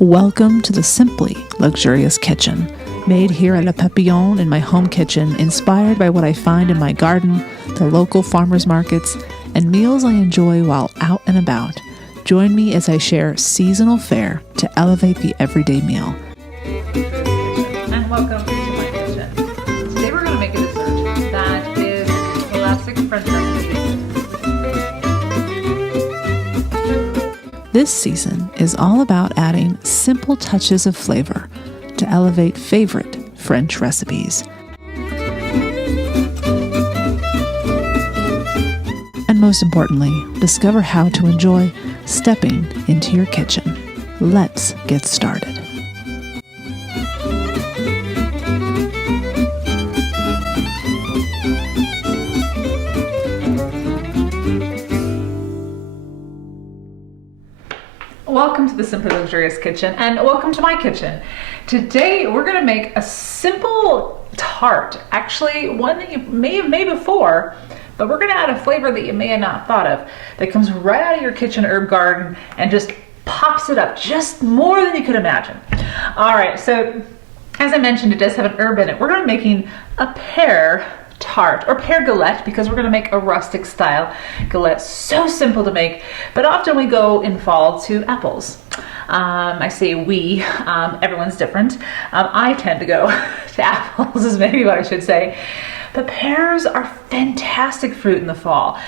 Welcome to the Simply Luxurious Kitchen, made here at Le Papillon in my home kitchen, inspired by what I find in my garden, the local farmers markets, and meals I enjoy while out and about. Join me as I share seasonal fare to elevate the everyday meal. And welcome to my kitchen. Today we're going to make a dessert that is classic French recipe. This season is all about adding simple touches of flavor to elevate favorite French recipes. And most importantly, discover how to enjoy stepping into your kitchen. Let's get started. Welcome to the Simply Luxurious Kitchen, and welcome to my kitchen. Today we're going to make a simple tart, actually one that you may have made before, but we're going to add a flavor that you may have not thought of, that comes right out of your kitchen herb garden and just pops it up just more than you could imagine. All right, so as I mentioned, it does have an herb in it. We're going to be making a pear tart, or pear galette, because we're going to make a rustic style galette. So simple to make, but often we go in fall to apples. I say we, everyone's different. I tend to go to apples is maybe what I should say. But pears are fantastic fruit in the fall.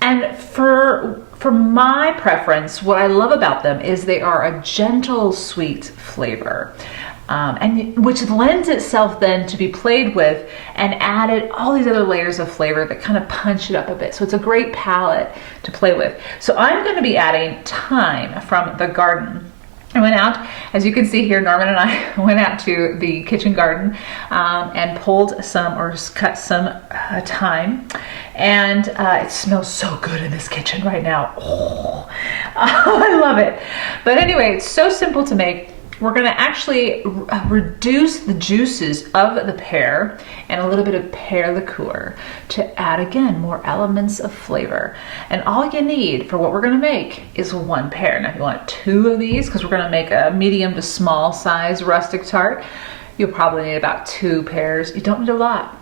And for my preference, what I love about them is they are a gentle, sweet flavor. And which lends itself then to be played with and added all these other layers of flavor that kind of punch it up a bit. So it's a great palette to play with. So I'm going to be adding thyme from the garden. I went out, as you can see here, Norman and I went out to the kitchen garden and pulled some, or cut some thyme. And it smells so good in this kitchen right now. Oh, I love it. But anyway, it's so simple to make. We're going to actually reduce the juices of the pear and a little bit of pear liqueur to add, again, more elements of flavor. And all you need for what we're going to make is one pear. Now, if you want two of these, because we're going to make a medium to small size rustic tart, you'll probably need about 2 pears. You don't need a lot.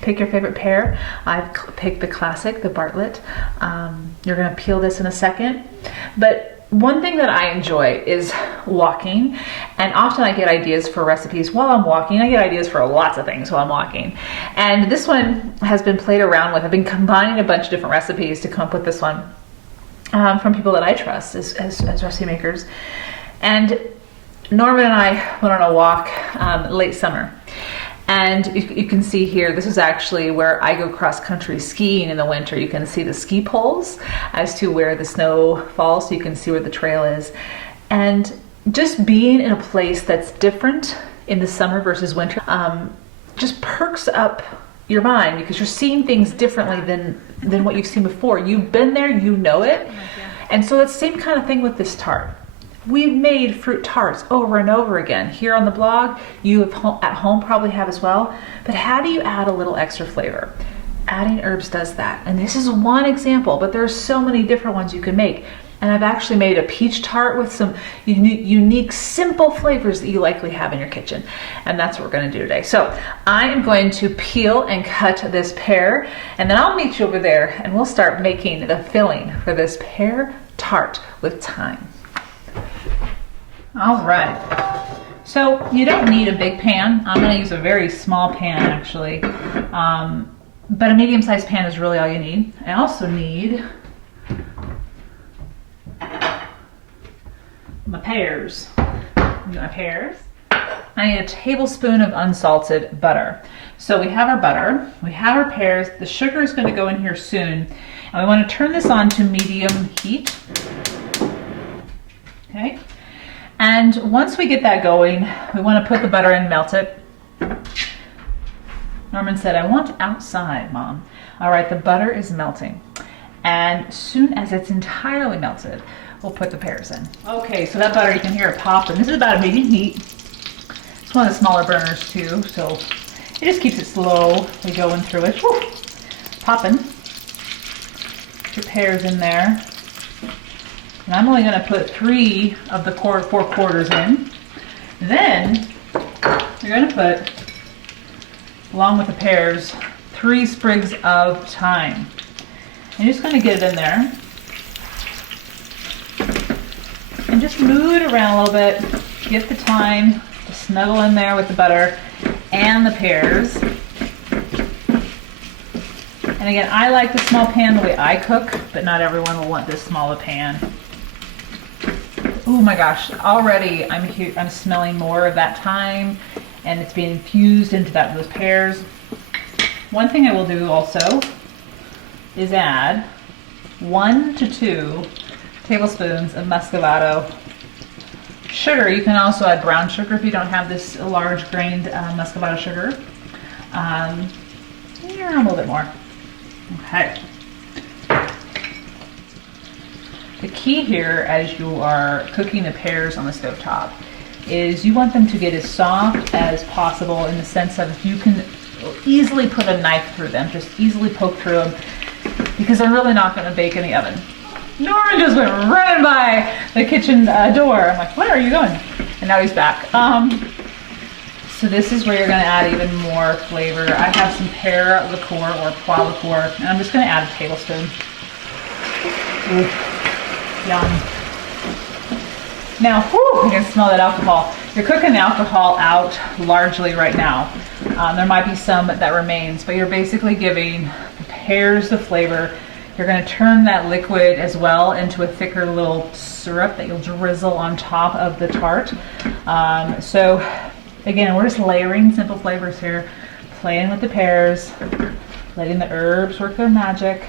Pick your favorite pear. I've picked the classic, the Bartlett. You're going to peel this in a second. But one thing that I enjoy is walking, and often I get ideas for recipes while I'm walking. I get ideas for lots of things while I'm walking. And this one has been played around with. I've been combining a bunch of different recipes to come up with this one from people that I trust as recipe makers. And Norman and I went on a walk late summer. And you can see here, this is actually where I go cross-country skiing in the winter. You can see the ski poles as to where the snow falls, so you can see where the trail is. And just being in a place that's different in the summer versus winter just perks up your mind, because you're seeing things differently than what you've seen before. You've been there, you know it. And so it's the same kind of thing with this tart. We've made fruit tarts over and over again. Here on the blog, you at home probably have as well. But how do you add a little extra flavor? Adding herbs does that. And this is one example, but there are so many different ones you can make. And I've actually made a peach tart with some unique, simple flavors that you likely have in your kitchen. And that's what we're going to do today. So I am going to peel and cut this pear, and then I'll meet you over there, and we'll start making the filling for this pear tart with thyme. All right, so you don't need a big pan. I'm going to use a very small pan, actually, but a medium-sized pan is really all you need. I also need my pears. I need a tablespoon of unsalted butter. So we have our butter, we have our pears, the sugar is going to go in here soon, and we want to turn this on to medium heat. Okay. And once we get that going, we want to put the butter in, melt it. Norman said, "I want outside, Mom." All right, the butter is melting. And as soon as it's entirely melted, we'll put the pears in. Okay, so that butter, you can hear it popping. This is about a medium heat. It's one of the smaller burners too, so it just keeps it slowly going through it. Woo! Popping. Put your pears in there. And I'm only gonna put 3 of the 4/4 in. Then you're gonna put, along with the pears, 3 sprigs of thyme. I'm just gonna get it in there. And just move it around a little bit. Get the thyme to snuggle in there with the butter and the pears. And again, I like the small pan the way I cook, but not everyone will want this small a pan. Oh my gosh, already I'm smelling more of that thyme, and it's being infused into those pears. One thing I will do also is add 1 to 2 tablespoons of muscovado sugar. You can also add brown sugar if you don't have this large grained muscovado sugar. Yeah, a little bit more. Okay. The key here as you are cooking the pears on the stovetop is you want them to get as soft as possible, in the sense of you can easily put a knife through them, just easily poke through them, because they're really not going to bake in the oven. Norman just went running by the kitchen door. I'm like, where are you going? And now he's back. So this is where you're going to add even more flavor. I have some pear liqueur or pois liqueur, and I'm just going to add a tablespoon. Ooh, yum. Now, whew, you can smell that alcohol. You're cooking the alcohol out largely right now. There might be some that remains, but you're basically giving the pears the flavor. You're going to turn that liquid as well into a thicker little syrup that you'll drizzle on top of the tart. So again, we're just layering simple flavors here, playing with the pears, letting the herbs work their magic,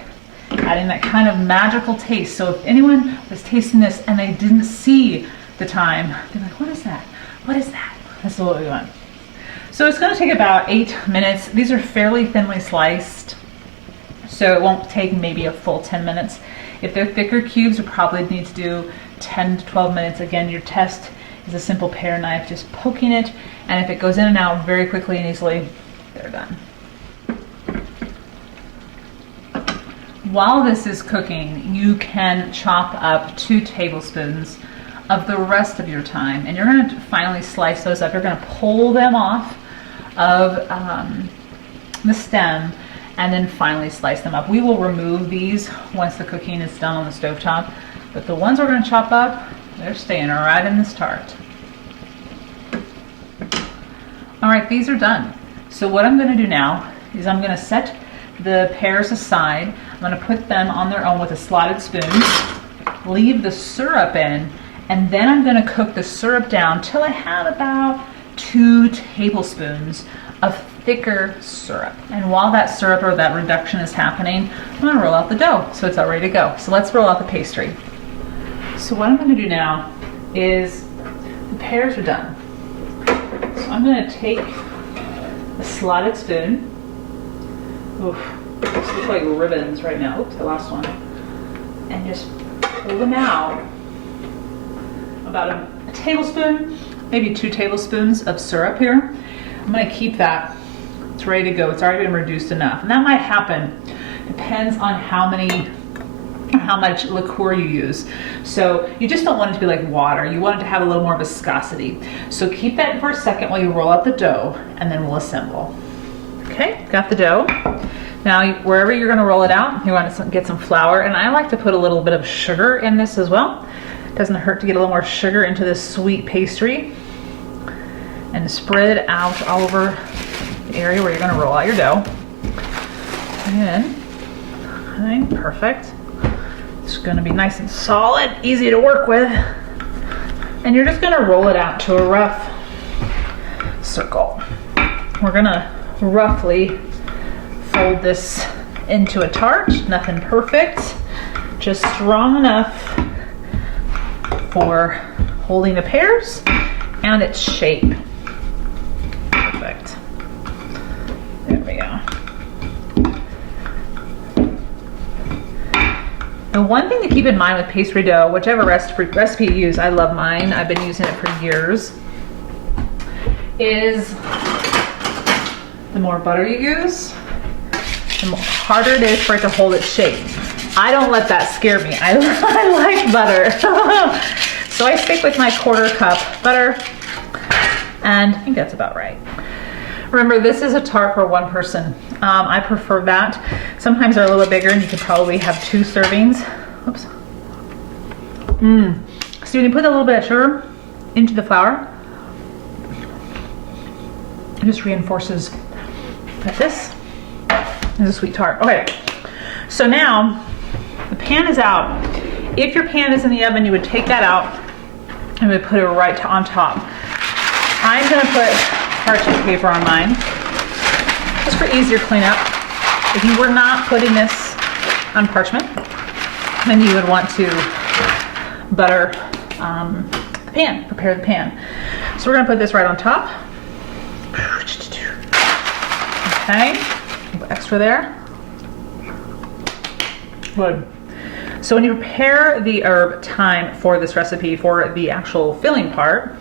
adding that kind of magical taste. So if anyone was tasting this and they didn't see the thyme, they're like, what is that? What is that? That's what we want. So it's going to take about 8 minutes. These are fairly thinly sliced, so it won't take maybe a full 10 minutes. If they're thicker cubes, you probably need to do 10 to 12 minutes. Again, your test is a simple pear knife, just poking it, and if it goes in and out very quickly and easily, they're done. While this is cooking, you can chop up 2 tablespoons of the rest of your thyme, and you're going to finally slice those up. You're going to pull them off of the stem and then finally slice them up. We will remove these once the cooking is done on the stovetop, but the ones we're going to chop up, they're staying right in this tart. All right, these are done. So what I'm going to do now is I'm going to set the pears aside. I'm going to put them on their own with a slotted spoon, leave the syrup in, and then I'm going to cook the syrup down till I have about 2 tablespoons of thicker syrup. And while that syrup or that reduction is happening, I'm going to roll out the dough so it's all ready to go. So let's roll out the pastry. So what I'm going to do now is, the pears are done. So I'm going to take a slotted spoon. Oof, these look like ribbons right now. Oops, I lost one. And just pull them out. About a tablespoon, maybe 2 tablespoons of syrup here. I'm going to keep that. It's ready to go. It's already been reduced enough. And that might happen. Depends on how much liqueur you use. So you just don't want it to be like water. You want it to have a little more viscosity. So keep that for a second while you roll out the dough, and then we'll assemble. Okay, got the dough. Now, wherever you're going to roll it out, you want to get some flour, and I like to put a little bit of sugar in this as well. Doesn't hurt to get a little more sugar into this sweet pastry, and spread it out all over the area where you're going to roll out your dough. And okay, perfect. It's going to be nice and solid, easy to work with, and you're just going to roll it out to a rough circle. We're going to roughly fold this into a tart. Nothing perfect, just strong enough for holding the pears and its shape. Perfect. There we go. The one thing to keep in mind with pastry dough, whichever recipe you use, I love mine, I've been using it for years, is the more butter you use, the harder it is for it to hold its shape. I don't let that scare me. I like butter. So I stick with my 1/4 cup butter, and I think that's about right. Remember, this is a tart for one person. I prefer that. Sometimes they're a little bit bigger and you could probably have 2 servings. Oops. So when you put a little bit of sugar into the flour, it just reinforces that this is a sweet tart. Okay, so now the pan is out. If your pan is in the oven, you would take that out and would put it right on top. I'm gonna put parchment paper on mine, just for easier cleanup. If you were not putting this on parchment, then you would want to butter the pan, prepare the pan. So we're gonna put this right on top. Okay, put extra there. Good. So when you prepare the herb thyme for this recipe, for the actual filling part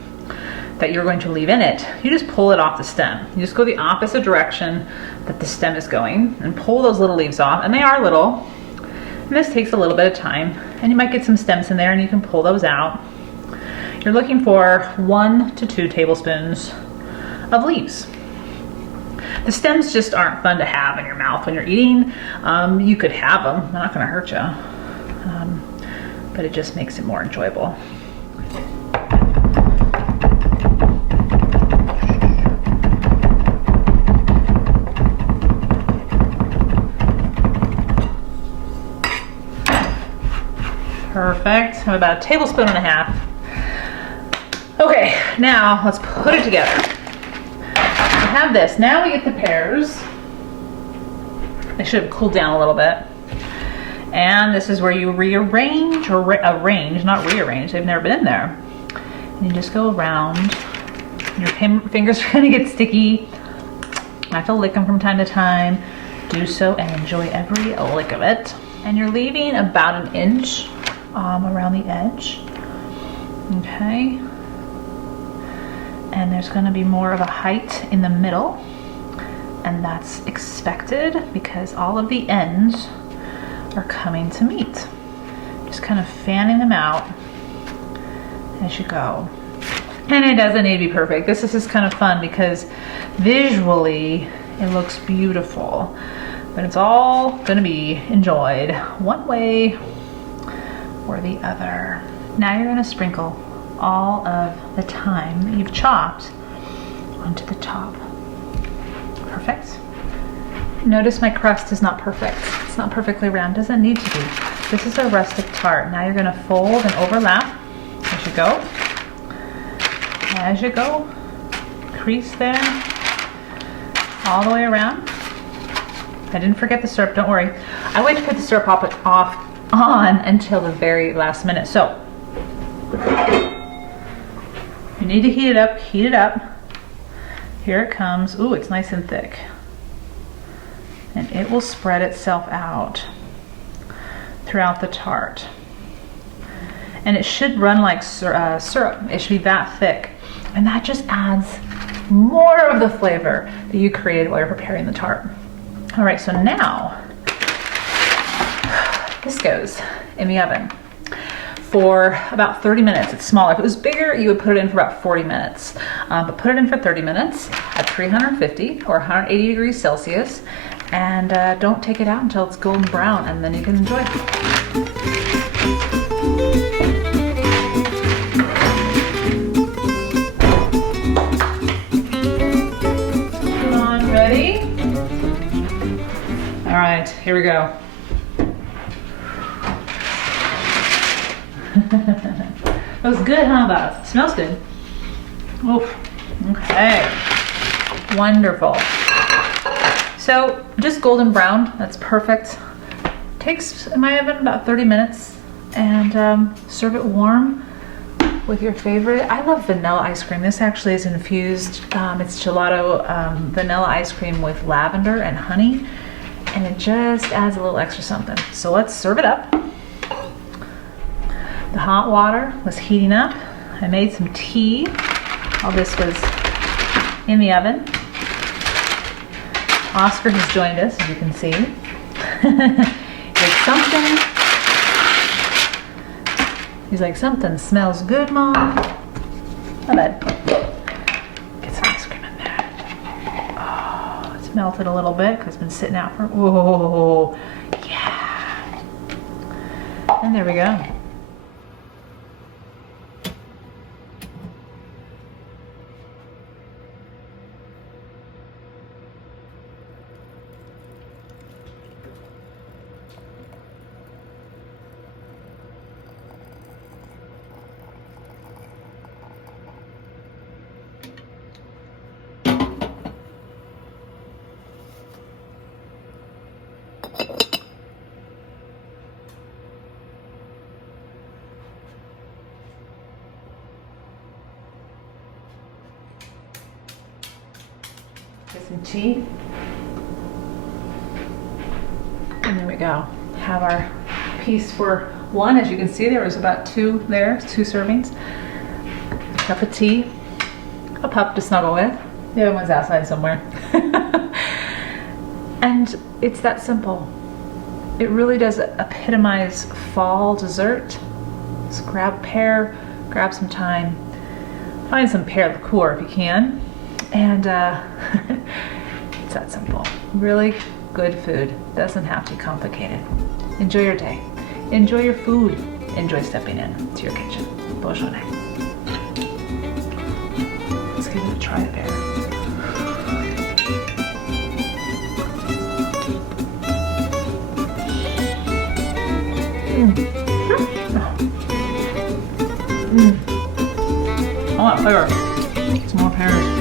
that you're going to leave in it, you just pull it off the stem. You just go the opposite direction that the stem is going and pull those little leaves off, and they are little. And this takes a little bit of time, and you might get some stems in there and you can pull those out. You're looking for 1 to 2 tablespoons of leaves. The stems just aren't fun to have in your mouth when you're eating. You could have them, they're not gonna hurt you. But it just makes it more enjoyable. Perfect. I'm about 1.5 tablespoons. Okay, now let's put it together. We have this. Now we get the pears. They should have cooled down a little bit. And this is where you rearrange, or arrange, not rearrange, they've never been in there. And you just go around. Your fingers are gonna get sticky. I have to lick them from time to time. Do so and enjoy every lick of it. And you're leaving about 1 inch around the edge. Okay. And there's gonna be more of a height in the middle. And that's expected because all of the ends are coming to meet. Just kind of fanning them out as you go. And it doesn't need to be perfect. This is just kind of fun because visually it looks beautiful, but it's all gonna be enjoyed one way or the other. Now you're gonna sprinkle all of the thyme that you've chopped onto the top. Perfect. Notice my crust is not perfect. It's not perfectly round, doesn't need to be. This is a rustic tart. Now you're gonna fold and overlap as you go. As you go, crease there, all the way around. I didn't forget the syrup, don't worry. I wait to put the syrup on until the very last minute. So, you need to heat it up, heat it up. Here it comes. Ooh, it's nice and thick. And it will spread itself out throughout the tart. And it should run like syrup. It should be that thick. And that just adds more of the flavor that you created while you're preparing the tart. All right, so now this goes in the oven for about 30 minutes. It's small. If it was bigger, you would put it in for about 40 minutes. But put it in for 30 minutes at 350 or 180 degrees Celsius. And don't take it out until it's golden brown, and then you can enjoy it. Come on, ready? All right, here we go. That was good, huh, Bob? Smells good. Oof. Okay. Wonderful. So just golden brown, that's perfect. Takes in my oven about 30 minutes, and serve it warm with your favorite. I love vanilla ice cream. This actually is infused, it's gelato vanilla ice cream with lavender and honey, and it just adds a little extra something. So let's serve it up. The hot water was heating up. I made some tea while this was in the oven. Oscar has joined us, as you can see. It's something. He's like, something smells good, Mom. Not bad. Get some ice cream in there. Oh, it's melted a little bit because it's been sitting out for, whoa, yeah. And there we go. Get some tea. And there we go. Have our piece for one. As you can see, there was about two there, 2 servings. A cup of tea, a pup to snuggle with. The other one's outside somewhere. And it's that simple. It really does epitomize fall dessert. Just grab pear, grab some thyme, find some pear liqueur if you can. And it's that simple. Really good food. Doesn't have to be complicated. Enjoy your day. Enjoy your food. Enjoy stepping into your kitchen. Bonjourne. Let's give it a try, Pear. I want pear. Some more pears.